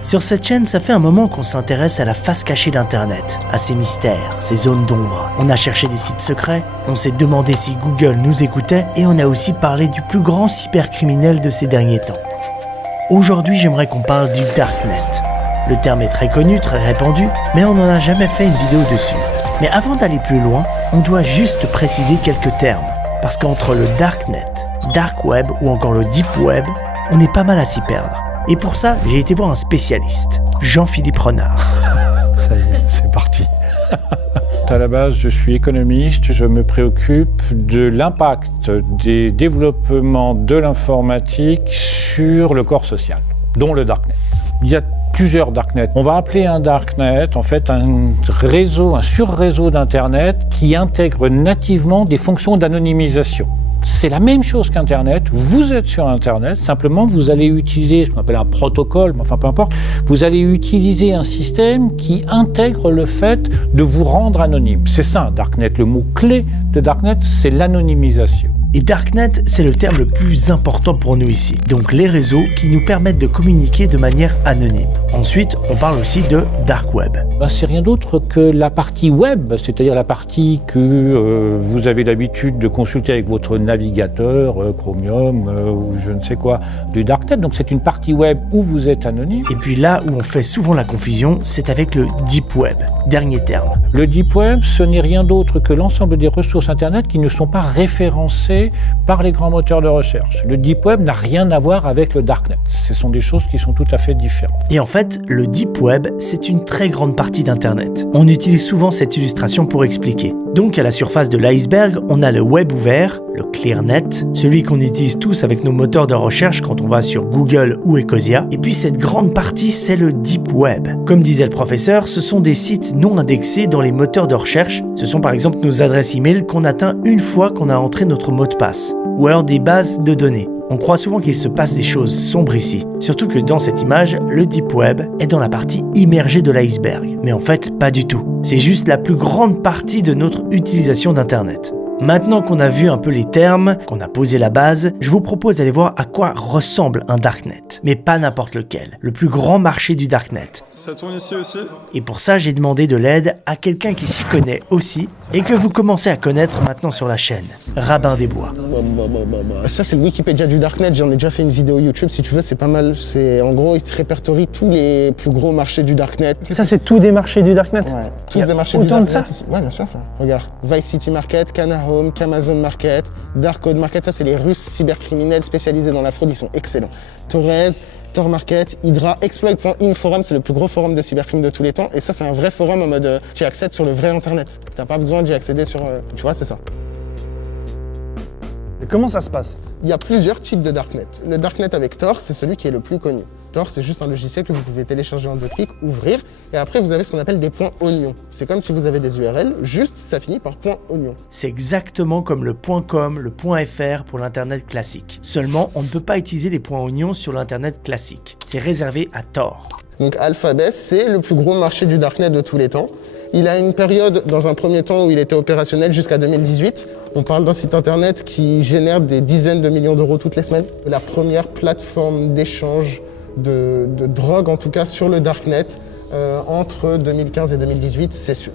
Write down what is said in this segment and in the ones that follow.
Sur cette chaîne, ça fait un moment qu'on s'intéresse à la face cachée d'Internet, à ses mystères, ses zones d'ombre. On a cherché des sites secrets, on s'est demandé si Google nous écoutait et on a aussi parlé du plus grand cybercriminel de ces derniers temps. Aujourd'hui, j'aimerais qu'on parle du Darknet. Le terme est très connu, très répandu, mais on n'en a jamais fait une vidéo dessus. Mais avant d'aller plus loin, on doit juste préciser quelques termes. Parce qu'entre le Darknet, Dark Web ou encore le Deep Web, on est pas mal à s'y perdre. Et pour ça, j'ai été voir un spécialiste, Jean-Philippe Renard. Ça y est, c'est parti. À la base, je suis économiste, je me préoccupe de l'impact des développements de l'informatique sur le corps social, dont le Darknet. Il y a plusieurs Darknets. On va appeler un Darknet, en fait, un sur-réseau d'Internet qui intègre nativement des fonctions d'anonymisation. C'est la même chose qu'Internet, vous êtes sur Internet, simplement vous allez utiliser ce qu'on appelle un protocole, mais enfin peu importe, vous allez utiliser un système qui intègre le fait de vous rendre anonyme. C'est ça un Darknet, le mot clé de Darknet, c'est l'anonymisation. Et Darknet, c'est le terme le plus important pour nous ici. Donc les réseaux qui nous permettent de communiquer de manière anonyme. Ensuite, on parle aussi de Dark Web. C'est rien d'autre que la partie web, c'est-à-dire la partie que vous avez l'habitude de consulter avec votre navigateur, Chromium ou je ne sais quoi, du Darknet. Donc c'est une partie web où vous êtes anonyme. Et puis là où on fait souvent la confusion, c'est avec le Deep Web. Dernier terme. Le Deep Web, ce n'est rien d'autre que l'ensemble des ressources Internet qui ne sont pas référencées par les grands moteurs de recherche. Le Deep Web n'a rien à voir avec le Darknet. Ce sont des choses qui sont tout à fait différentes. Et en fait, le Deep Web, c'est une très grande partie d'Internet. On utilise souvent cette illustration pour expliquer. Donc à la surface de l'iceberg, on a le web ouvert, le ClearNet, celui qu'on utilise tous avec nos moteurs de recherche quand on va sur Google ou Ecosia. Et puis cette grande partie, c'est le Deep Web. Comme disait le professeur, ce sont des sites non indexés dans les moteurs de recherche. Ce sont par exemple nos adresses e-mail qu'on atteint une fois qu'on a entré notre mot de passe. Ou alors des bases de données. On croit souvent qu'il se passe des choses sombres ici. Surtout que dans cette image, le Deep Web est dans la partie immergée de l'iceberg. Mais en fait, pas du tout. C'est juste la plus grande partie de notre utilisation d'Internet. Maintenant qu'on a vu un peu les termes, qu'on a posé la base, je vous propose d'aller voir à quoi ressemble un Darknet. Mais pas n'importe lequel. Le plus grand marché du Darknet. Ça tourne ici aussi. Et pour ça, j'ai demandé de l'aide à quelqu'un qui s'y connaît aussi et que vous commencez à connaître maintenant sur la chaîne, Rabin des Bois. Ça, c'est le Wikipédia du Darknet. J'en ai déjà fait une vidéo YouTube. Si tu veux, c'est pas mal. En gros, il te répertorie tous les plus gros marchés du Darknet. Ça, c'est tous des marchés du Darknet? Ouais, tous des marchés du Darknet. Autant de ça? Ouais, bien sûr, frère. Regarde, Vice City Market, Kana Home, Amazon Market, Dark Code Market. Ça, c'est les Russes cybercriminels spécialisés dans la fraude. Ils sont excellents. Torres, Tor Market, Hydra, Exploit.in Forum, c'est le plus gros forum de cybercrime de tous les temps. Et ça, c'est un vrai forum en mode tu accèdes sur le vrai Internet. T'as pas besoin d'y accéder sur... tu vois, c'est ça. Et comment ça se passe? Il y a plusieurs types de Darknet. Le Darknet avec Tor, c'est celui qui est le plus connu. Tor, c'est juste un logiciel que vous pouvez télécharger en 2 clics, ouvrir, et après vous avez ce qu'on appelle des points oignons. C'est comme si vous avez des URL, juste ça finit par point oignon. C'est exactement comme le .com, le .fr pour l'Internet classique. Seulement, on ne peut pas utiliser les points oignons sur l'Internet classique. C'est réservé à Tor. Donc Alphabet, c'est le plus gros marché du Darknet de tous les temps. Il a une période, dans un premier temps, où il était opérationnel jusqu'à 2018. On parle d'un site internet qui génère des dizaines de millions d'euros toutes les semaines. La première plateforme d'échange de drogue, en tout cas sur le Darknet, entre 2015 et 2018, c'est sûr.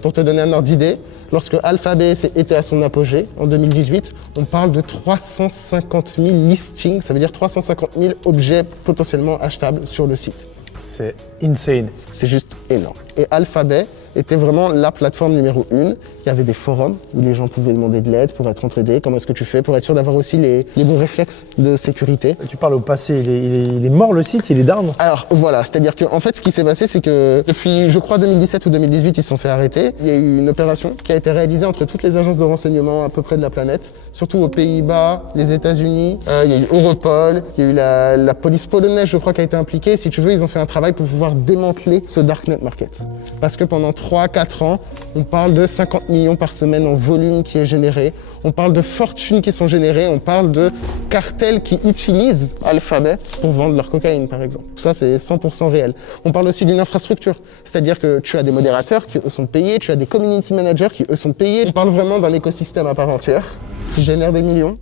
Pour te donner un ordre d'idée, lorsque Alphabet était à son apogée, en 2018, on parle de 350 000 listings, ça veut dire 350 000 objets potentiellement achetables sur le site. C'est insane. C'est juste énorme. Et Alphabet était vraiment la plateforme numéro 1. Il y avait des forums où les gens pouvaient demander de l'aide pour être entraidés. Comment est-ce que tu fais pour être sûr d'avoir aussi les bons réflexes de sécurité. Tu parles au passé, il est mort le site, il est down? Alors voilà, c'est-à-dire qu'en fait ce qui s'est passé c'est que depuis je crois 2017 ou 2018 ils se sont fait arrêter. Il y a eu une opération qui a été réalisée entre toutes les agences de renseignement à peu près de la planète, surtout aux Pays-Bas, les États-Unis, il y a eu Europol, il y a eu la police polonaise je crois qui a été impliquée. Si tu veux, ils ont fait un travail pour pouvoir démanteler ce Darknet Market. Parce que pendant 3-4 ans, on parle de 50 millions par semaine en volume qui est généré. On parle de fortunes qui sont générées. On parle de cartels qui utilisent Alphabet pour vendre leur cocaïne, par exemple. Ça, c'est 100% réel. On parle aussi d'une infrastructure. C'est-à-dire que tu as des modérateurs qui, eux, sont payés. Tu as des community managers qui, eux, sont payés. On parle vraiment d'un écosystème à part entière qui génère des millions.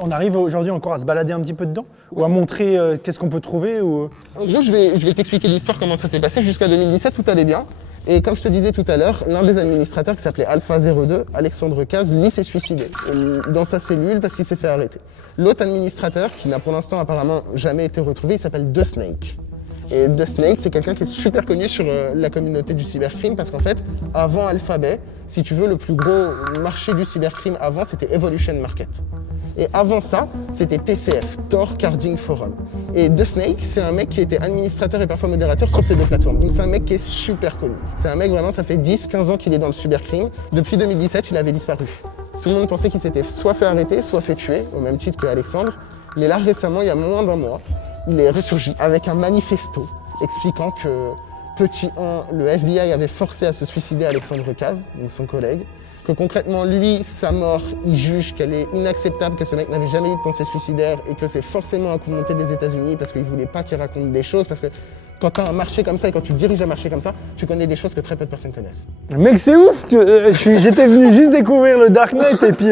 On arrive aujourd'hui encore à se balader un petit peu dedans ou à montrer qu'est-ce qu'on peut trouver ou... En gros, je vais t'expliquer l'histoire, comment ça s'est passé. Jusqu'à 2017, tout allait bien. Et comme je te disais tout à l'heure, l'un des administrateurs qui s'appelait Alpha 02, Alexandre Caz, lui s'est suicidé dans sa cellule parce qu'il s'est fait arrêter. L'autre administrateur, qui n'a pour l'instant apparemment jamais été retrouvé, il s'appelle The Snake. Et The Snake, c'est quelqu'un qui est super connu sur la communauté du cybercrime parce qu'en fait, avant Alphabet, si tu veux, le plus gros marché du cybercrime avant, c'était Evolution Market. Et avant ça, c'était TCF, Tor Carding Forum. Et The Snake, c'est un mec qui était administrateur et parfois modérateur sur ces deux plateformes. Donc c'est un mec qui est super connu. C'est un mec vraiment, ça fait 10-15 ans qu'il est dans le cybercrime. Depuis 2017, il avait disparu. Tout le monde pensait qu'il s'était soit fait arrêter, soit fait tuer, au même titre que Alexandre. Mais là, récemment, il y a moins d'un mois, il est ressurgi avec un manifesto expliquant que, petit 1, le FBI avait forcé à se suicider Alexandre Caz, donc son collègue, que concrètement, lui, sa mort, il juge qu'elle est inacceptable, que ce mec n'avait jamais eu de pensée suicidaire et que c'est forcément un coup monté des États-Unis parce qu'il voulait pas qu'il raconte des choses, parce que quand tu as un marché comme ça et quand tu diriges un marché comme ça, tu connais des choses que très peu de personnes connaissent. Mec, c'est ouf que j'étais venu juste découvrir le Darknet et puis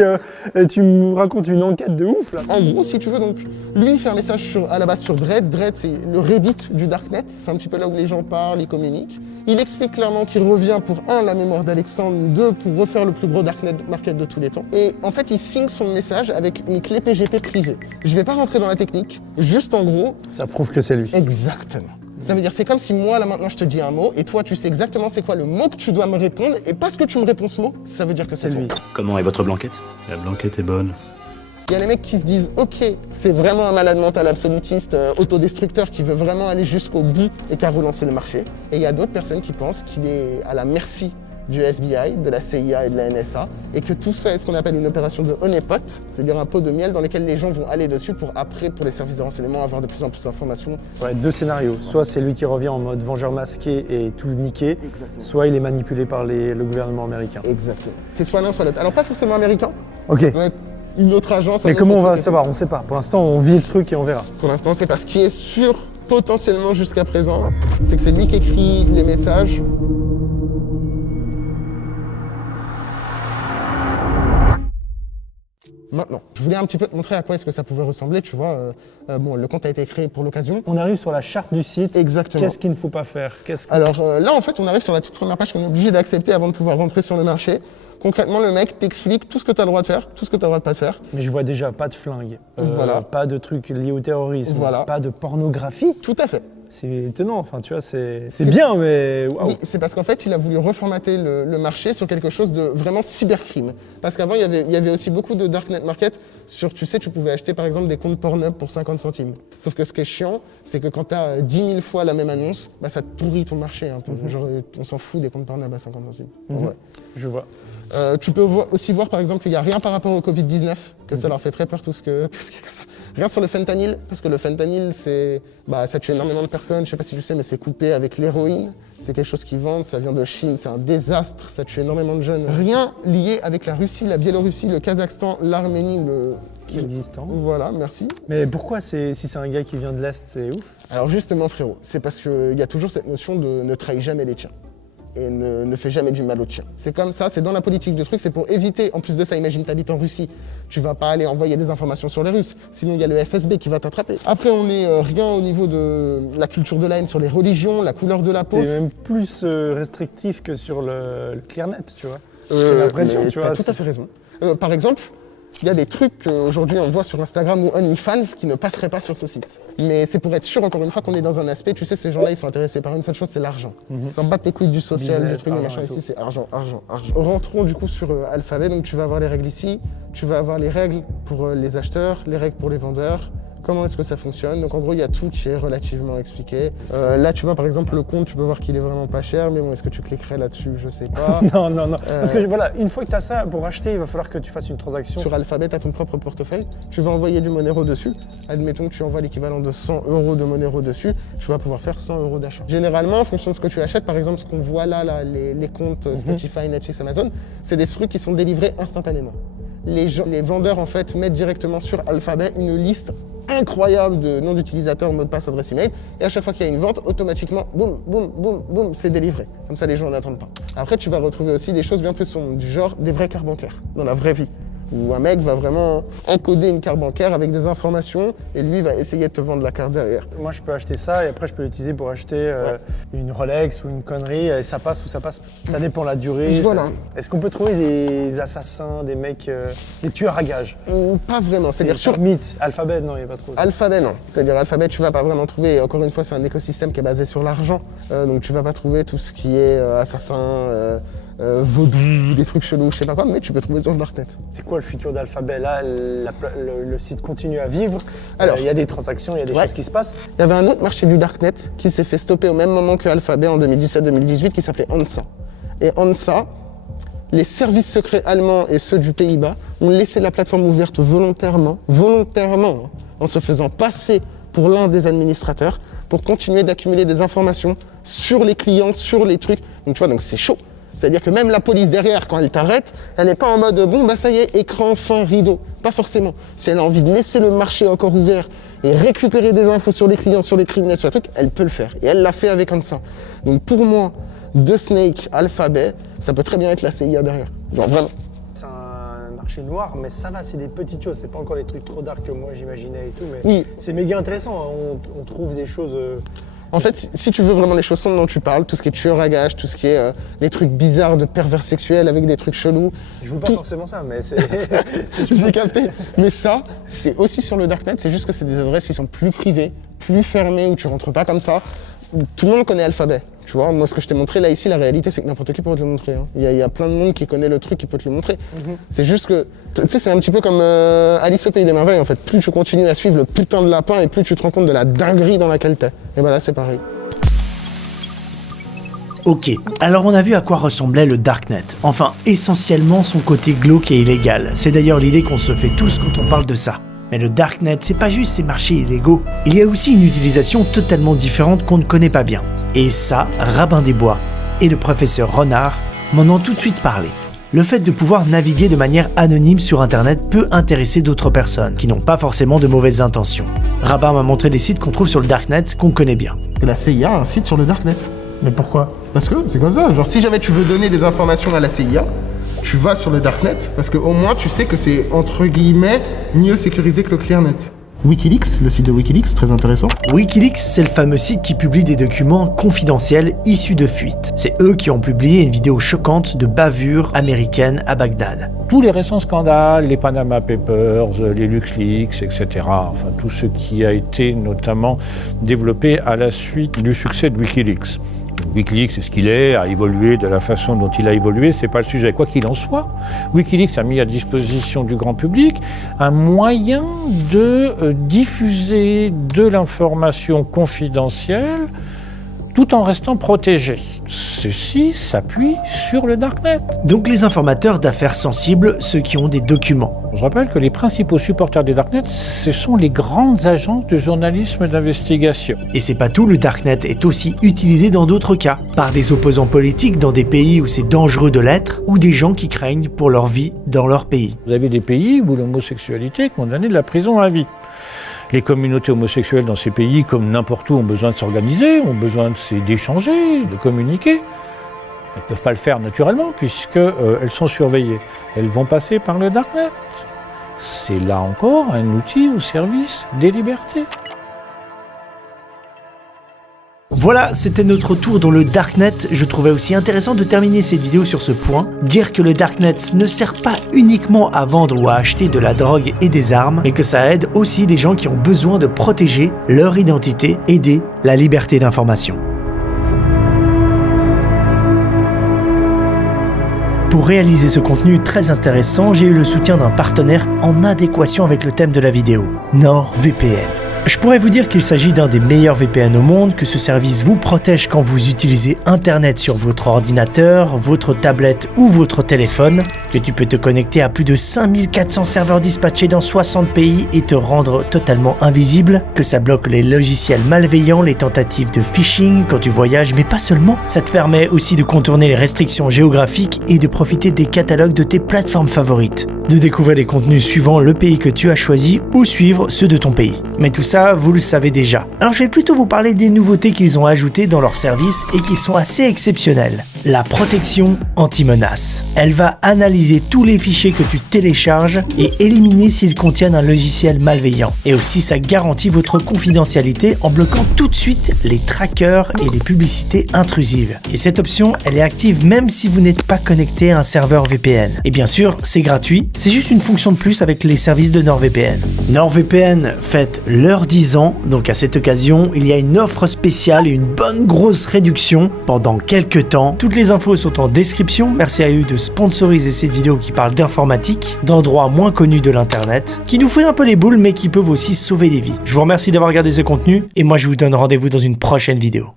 tu me racontes une enquête de ouf là. En gros, si tu veux, donc, lui, il fait un message à la base sur Dread. Dread, c'est le Reddit du Darknet. C'est un petit peu là où les gens parlent, ils communiquent. Il explique clairement qu'il revient pour, 1, la mémoire d'Alexandre, 2, pour refaire le plus gros Darknet market de tous les temps. Et en fait, il signe son message avec une clé PGP privée. Je vais pas rentrer dans la technique, juste en gros... Ça prouve que c'est lui. Exactement. Ça veut dire, c'est comme si moi, là maintenant, je te dis un mot, et toi, tu sais exactement c'est quoi le mot que tu dois me répondre, et parce que tu me réponds ce mot, ça veut dire que c'est lui. Comment est votre blanquette? La blanquette est bonne. Il y a les mecs qui se disent, ok, c'est vraiment un malade mental absolutiste, autodestructeur, qui veut vraiment aller jusqu'au bout et qui a relancé le marché. Et il y a d'autres personnes qui pensent qu'il est à la merci du FBI, de la CIA et de la NSA, et que tout ça est ce qu'on appelle une opération de honeypot, c'est-à-dire un pot de miel dans lequel les gens vont aller dessus pour après, pour les services de renseignement, avoir de plus en plus d'informations. Ouais, 2 scénarios. Soit c'est lui qui revient en mode vengeur masqué et tout niqué, Exactement. soit il est manipulé par le gouvernement américain. Exactement. C'est soit l'un, soit l'autre. Alors pas forcément américain, Ok. mais une autre agence. Mais un comment autre on va truc. savoir? On sait pas. Pour l'instant, on vit le truc et on verra. Pour l'instant, c'est pas ce qui est sûr potentiellement jusqu'à présent, c'est que c'est lui qui écrit les messages. Maintenant, je voulais un petit peu te montrer à quoi est-ce que ça pouvait ressembler, tu vois. Bon, le compte a été créé pour l'occasion. On arrive sur la charte du site. Exactement. Qu'est-ce qu'il ne faut pas faire? Alors là, en fait, on arrive sur la toute première page qu'on est obligé d'accepter avant de pouvoir rentrer sur le marché. Concrètement, le mec t'explique tout ce que tu as le droit de faire, tout ce que tu as le droit de pas faire. Mais je vois déjà pas de flingue, Voilà. pas de trucs liés au terrorisme, Voilà. pas de pornographie. Tout à fait. C'est étonnant, enfin tu vois, c'est bien, mais waouh. Oui, c'est parce qu'en fait, il a voulu reformater le marché sur quelque chose de vraiment cybercrime. Parce qu'avant, il y avait aussi beaucoup de darknet market sur, tu sais, tu pouvais acheter par exemple des comptes Pornhub pour 50 centimes. Sauf que ce qui est chiant, c'est que quand tu as 10 000 fois la même annonce, bah, ça te pourrit ton marché un peu. Genre, on s'en fout des comptes Pornhub à 50 centimes. Ouais. Je vois. Tu peux aussi voir par exemple qu'il n'y a rien par rapport au Covid-19, que ça leur fait très peur tout ce qui est comme ça. Rien sur le fentanyl, parce que le fentanyl, ça tue énormément de personnes, je sais pas si tu sais, mais c'est coupé avec l'héroïne. C'est quelque chose qu'ils vendent, ça vient de Chine, c'est un désastre, ça tue énormément de jeunes. Rien lié avec la Russie, la Biélorussie, le Kazakhstan, l'Arménie ou le... Kirghizistan. Voilà, merci. Mais pourquoi si c'est un gars qui vient de l'Est, c'est ouf? Alors justement frérot, c'est parce qu'il y a toujours cette notion de ne trahis jamais les tiens. Et ne fais jamais du mal aux tiens. C'est comme ça, c'est dans la politique du truc, c'est pour éviter, en plus de ça, imagine t'habites en Russie, tu vas pas aller envoyer des informations sur les Russes, sinon il y a le FSB qui va t'attraper. Après on est rien au niveau de la culture de la haine sur les religions, la couleur de la peau. C'est même plus restrictif que sur le ClearNet, tu vois. J'ai l'impression, tu vois. T'as tout à fait raison. Par exemple, il y a des trucs qu'aujourd'hui on voit sur Instagram ou OnlyFans qui ne passeraient pas sur ce site. Mais c'est pour être sûr, encore une fois, qu'on est dans un aspect, tu sais, ces gens-là, ils sont intéressés par une seule chose, c'est l'argent. Ils s'en battent les couilles du social, Business, du truc, du argent machin. et tout. Ici, c'est argent, argent, argent. Rentrons du coup sur Alphabet, donc tu vas avoir les règles ici, tu vas avoir les règles pour les acheteurs, les règles pour les vendeurs. Comment est-ce que ça fonctionne? Donc en gros, il y a tout qui est relativement expliqué. Là, tu vois, par exemple, le compte, tu peux voir qu'il est vraiment pas cher, mais bon, est-ce que tu cliquerais là-dessus? Je sais pas. Non. Parce que voilà, une fois que tu as ça, pour acheter, il va falloir que tu fasses une transaction. Sur Alphabet, tu as ton propre portefeuille, tu vas envoyer du Monero dessus. Admettons que tu envoies l'équivalent de 100 € de Monero dessus, tu vas pouvoir faire 100 € d'achat. Généralement, en fonction de ce que tu achètes, par exemple, ce qu'on voit là les comptes Spotify, Netflix, Amazon, c'est des trucs qui sont délivrés instantanément. Les vendeurs, en fait, mettent directement sur Alphabet une liste incroyable de noms d'utilisateurs, mots de passe, adresse email. Et à chaque fois qu'il y a une vente, automatiquement, boum, boum, boum, boum, c'est délivré. Comme ça, les gens n'attendent pas. Après, tu vas retrouver aussi des choses bien plus sombres, du genre des vraies cartes bancaires, dans la vraie vie. où un mec va vraiment encoder une carte bancaire avec des informations et lui va essayer de te vendre la carte derrière. Moi, je peux acheter ça et après, je peux l'utiliser pour acheter une Rolex ou une connerie et ça passe ou ça passe. Ça dépend de la durée. Voilà. Est-ce qu'on peut trouver des assassins, des mecs, des tueurs à gages? Pas vraiment, c'est-à-dire sur Mythe, Alphabet, non, il n'y a pas trop. Alphabet, non. C'est-à-dire Alphabet, tu vas pas vraiment trouver. Encore une fois, c'est un écosystème qui est basé sur l'argent. Donc tu vas pas trouver tout ce qui est assassin, vaudou, des trucs chelous, je sais pas quoi, mais tu peux trouver sur le Darknet. C'est quoi le futur d'Alphabet? Là, le site continue à vivre. Alors, il y a des transactions, il y a des choses qui se passent. Il y avait un autre marché du Darknet qui s'est fait stopper au même moment que Alphabet en 2017-2018 qui s'appelait ANSA. Et ANSA, les services secrets allemands et ceux du Pays-Bas ont laissé la plateforme ouverte volontairement, en se faisant passer pour l'un des administrateurs pour continuer d'accumuler des informations sur les clients, sur les trucs. Donc tu vois, donc c'est chaud. C'est-à-dire que même la police derrière, quand elle t'arrête, elle n'est pas en mode « bon, bah ça y est, écran, fin, rideau ». Pas forcément. Si elle a envie de laisser le marché encore ouvert et récupérer des infos sur les clients, sur les criminels, sur les trucs, elle peut le faire. Et elle l'a fait avec ANSA. Donc pour moi, de Snake, Alphabet, ça peut très bien être la CIA derrière. Genre vraiment. C'est un marché noir, mais ça va, c'est des petites choses. C'est pas encore les trucs trop dark que moi j'imaginais et tout, mais Oui. c'est méga intéressant. Hein. On trouve des choses... En fait, si tu veux vraiment les choses sombres dont tu parles, tout ce qui est tueur à gages, tout ce qui est les trucs bizarres de pervers sexuels avec des trucs chelous. Je veux pas forcément ça, mais c'est... J'ai capté. Mais ça, c'est aussi sur le Darknet, c'est juste que c'est des adresses qui sont plus privées, plus fermées, où tu rentres pas comme ça. Tout le monde connaît Alphabet. Tu vois, moi, ce que je t'ai montré là, ici, la réalité, c'est que n'importe qui pourrait te le montrer. Hein. Il y a plein de monde qui connaît le truc, qui peut te le montrer. C'est juste que, tu sais, c'est un petit peu comme Alice au Pays des Merveilles, en fait. Plus tu continues à suivre le putain de lapin et plus tu te rends compte de la dinguerie dans laquelle t'es. Et ben là, c'est pareil. Ok, alors on a vu à quoi ressemblait le Darknet. Enfin, essentiellement son côté glauque et illégal. C'est d'ailleurs l'idée qu'on se fait tous quand on parle de ça. Mais le Darknet, c'est pas juste ces marchés illégaux. Il y a aussi une utilisation totalement différente qu'on ne connaît pas bien. Et ça, Rabin des Bois et le professeur Renard m'en ont tout de suite parlé. Le fait de pouvoir naviguer de manière anonyme sur Internet peut intéresser d'autres personnes qui n'ont pas forcément de mauvaises intentions. Rabin m'a montré des sites qu'on trouve sur le Darknet qu'on connaît bien. Et la CIA a un site sur le Darknet. Mais pourquoi? Parce que c'est comme ça. Genre, si jamais tu veux donner des informations à la CIA, tu vas sur le Darknet, parce qu'au moins tu sais que c'est, entre guillemets, mieux sécurisé que le ClearNet. Wikileaks, le site de Wikileaks, très intéressant. Wikileaks, c'est le fameux site qui publie des documents confidentiels issus de fuites. C'est eux qui ont publié une vidéo choquante de bavure américaine à Bagdad. Tous les récents scandales, les Panama Papers, les LuxLeaks, etc., enfin tout ce qui a été notamment développé à la suite du succès de Wikileaks. Wikileaks, c'est ce qu'il est, a évolué de la façon dont il a évolué, c'est pas le sujet. Quoi qu'il en soit, Wikileaks a mis à disposition du grand public un moyen de diffuser de l'information confidentielle tout en restant protégé. Ceci s'appuie sur le Darknet. Donc les informateurs d'affaires sensibles, ceux qui ont des documents. Je rappelle que les principaux supporters des Darknet, ce sont les grandes agences de journalisme d'investigation. Et c'est pas tout, le Darknet est aussi utilisé dans d'autres cas, par des opposants politiques dans des pays où c'est dangereux de l'être, ou des gens qui craignent pour leur vie dans leur pays. Vous avez des pays où l'homosexualité est condamnée de la prison à vie. Les communautés homosexuelles dans ces pays, comme n'importe où, ont besoin de s'organiser, ont besoin d'échanger, de communiquer. Elles ne peuvent pas le faire naturellement puisqu'elles sont surveillées. Elles vont passer par le Darknet. C'est là encore un outil au service des libertés. Voilà, c'était notre tour dans le Darknet. Je trouvais aussi intéressant de terminer cette vidéo sur ce point. Dire que le Darknet ne sert pas uniquement à vendre ou à acheter de la drogue et des armes, mais que ça aide aussi des gens qui ont besoin de protéger leur identité, aider la liberté d'information. Pour réaliser ce contenu très intéressant, j'ai eu le soutien d'un partenaire en adéquation avec le thème de la vidéo, NordVPN. Je pourrais vous dire qu'il s'agit d'un des meilleurs VPN au monde, que ce service vous protège quand vous utilisez Internet sur votre ordinateur, votre tablette ou votre téléphone, que tu peux te connecter à plus de 5400 serveurs dispatchés dans 60 pays et te rendre totalement invisible, que ça bloque les logiciels malveillants, les tentatives de phishing quand tu voyages, mais pas seulement. Ça te permet aussi de contourner les restrictions géographiques et de profiter des catalogues de tes plateformes favorites, de découvrir les contenus suivant le pays que tu as choisi ou suivre ceux de ton pays. Mais tout ça, vous le savez déjà. Alors je vais plutôt vous parler des nouveautés qu'ils ont ajoutées dans leur service et qui sont assez exceptionnelles. la protection anti-menace. Elle va analyser tous les fichiers que tu télécharges et éliminer s'ils contiennent un logiciel malveillant. Et aussi, ça garantit votre confidentialité en bloquant tout de suite les trackers et les publicités intrusives. Et cette option, elle est active même si vous n'êtes pas connecté à un serveur VPN. Et bien sûr, c'est gratuit, c'est juste une fonction de plus avec les services de NordVPN. NordVPN fête leurs 10 ans, donc à cette occasion, il y a une offre spéciale et une bonne grosse réduction pendant quelques temps. Toutes les infos sont en description. Merci à eux de sponsoriser cette vidéo qui parle d'informatique, d'endroits moins connus de l'internet, qui nous fait un peu les boules mais qui peuvent aussi sauver des vies. Je vous remercie d'avoir regardé ce contenu et moi je vous donne rendez-vous dans une prochaine vidéo.